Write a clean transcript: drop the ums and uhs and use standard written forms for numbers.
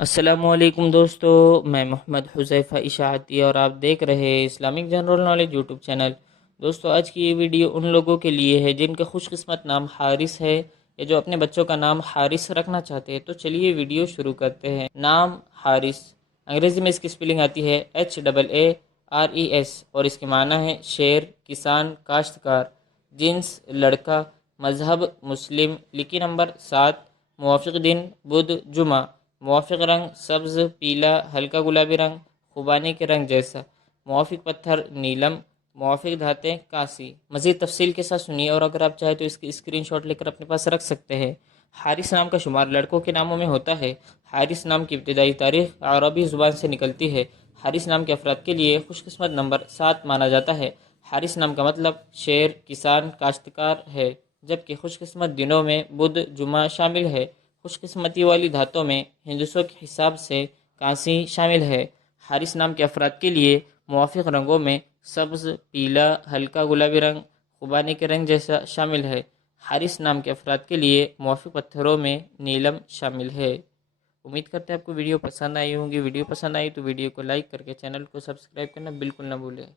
السلام علیکم دوستو، میں محمد حذیفہ اشاعتی اور آپ دیکھ رہے ہیں Islamic general knowledge YouTube channel. دوستو، آج کی یہ ویڈیو ان لوگوں کے لیے ہے جن کا خوش قسمت نام حارث ہے یا جو اپنے بچوں کا نام حارث رکھنا چاہتے ہیں۔ تو چلیے ویڈیو شروع کرتے ہیں۔ نام حارث، انگریزی میں اس کی سپیلنگ آتی ہے HAARES اور اس کے معنی ہے شیر، کسان، کاشتکار۔ جنس لڑکا، مذہب مسلم، لکی نمبر 7، موافق دن بدھ جمعہ، موافق رنگ سبز، پیلا، ہلکا گلابی رنگ، خوبانی کے رنگ جیسا، موافق پتھر نیلم، موافق دھاتیں کانسی۔ مزید تفصیل کے ساتھ سنیے اور اگر آپ چاہیں تو اس کی اسکرین شاٹ لے کر اپنے پاس رکھ سکتے ہیں۔ حارث نام کا شمار لڑکوں کے ناموں میں ہوتا ہے۔ حارث نام کی ابتدائی تاریخ عربی زبان سے نکلتی ہے۔ حارث نام کے افراد کے لیے خوش قسمت نمبر 7 مانا جاتا ہے۔ حارث نام کا مطلب شیر، کسان، کاشتکار ہے، جبکہ خوش قسمت دنوں میں بدھ جمعہ شامل ہے۔ خوش قسمتی والی دھاتوں میں ہندسوں کے حساب سے کانسی شامل ہے۔ حارث نام کے افراد کے لیے موافق رنگوں میں سبز، پیلا، ہلکا گلابی رنگ، خوبانی کے رنگ جیسا شامل ہے۔ حارث نام کے افراد کے لیے موافق پتھروں میں نیلم شامل ہے۔ امید کرتے ہیں آپ کو ویڈیو پسند آئی ہوگی۔ ویڈیو پسند آئی تو ویڈیو کو لائک کر کے چینل کو سبسکرائب کرنا بالکل نہ بھولیں۔